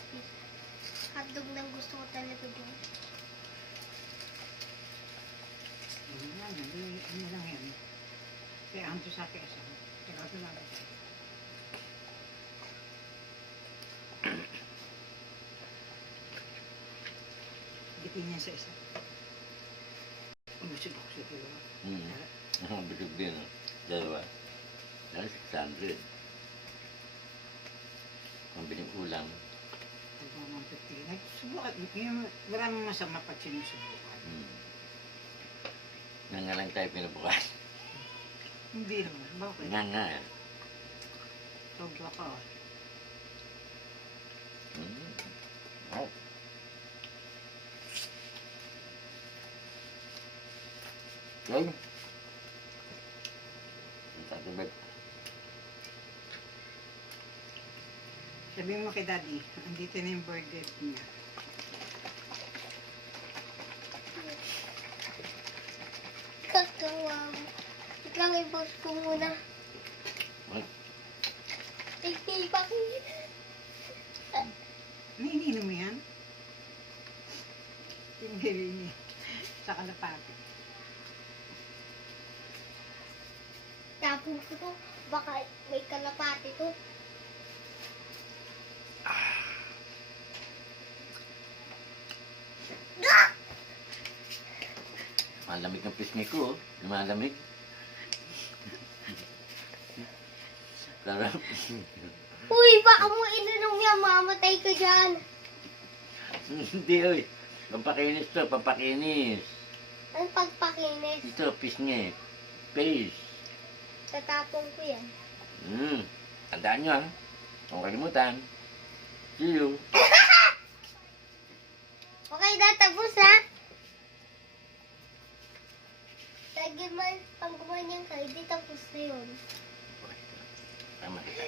Jollibee. Hotdog lang gusto ko talaga doon. Ano lang yan. Kaya ang to sa kesa. Teka ito lang. Gitin niya sa isa. Umusig ako sa dalawa. Bitig din, no? Dalawa. Dahil 600. Ang biling ulam. Ang 50. Nagsubukan. Maraming masama pag sinusubukan. Nga lang tayo pinubukas. Hindi naman. Bakit? Nga. Sobra ka. Oh. Okay. Ang tatibig. Sabihin mo kay Daddy, andito na yung burger niya. Kakawang. Wait lang, i-post ko muna. Tigpipak. Naininom mo yan? Pinili niya. Sa kalapati. Tapos ko, baka may kalapati to. Malamig ng pisngi ko, oh. Lumalamig. Sarap. Uy, baka mo ininom yan, mamatay ka dyan. Hindi, oy. Pampakinis to, pampakinis. Ang pagpakinis, Ito, pisngi. Paste. tatapon ko yan. Tandaan nyo, ha? Huwag kalimutan. See you. Okay na, tapos ha? Lagi man, pag gumanyan ka, hindi tapos na yun. Tama kita.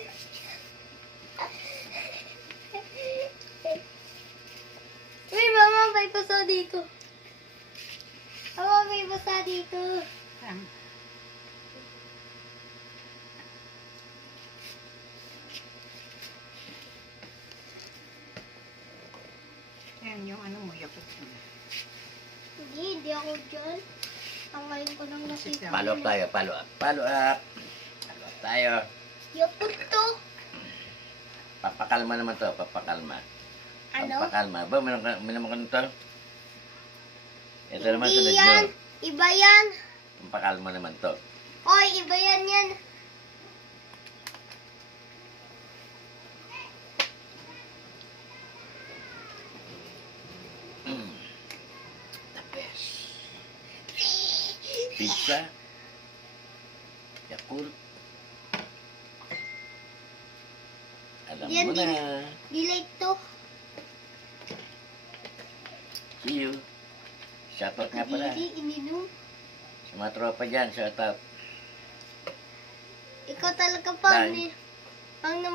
Uy, mama, may basa dito. Mama, may basa dito. Ayan yung ano mo, yakot mo. Hindi ako dyan. Ang ngayon ko nang nakita. Follow up tayo, follow up. Follow up. Follow up tayo. Yapot to. Papakalma naman to, papakalma. Ano? Papakalma. Ba, minam ka nito? Ito naman Hindi sunod yan. nyo. Iba yan. Papakalma naman to. Oy, iba yan yan. The best. Pizza. Yakult. Alam Yan mo din. na. Delete to. See you. Shoutout nga pala. Hindi, ininom. Sa mga tropa dyan, shoutout. Ikaw talaga pa. Bye. Ang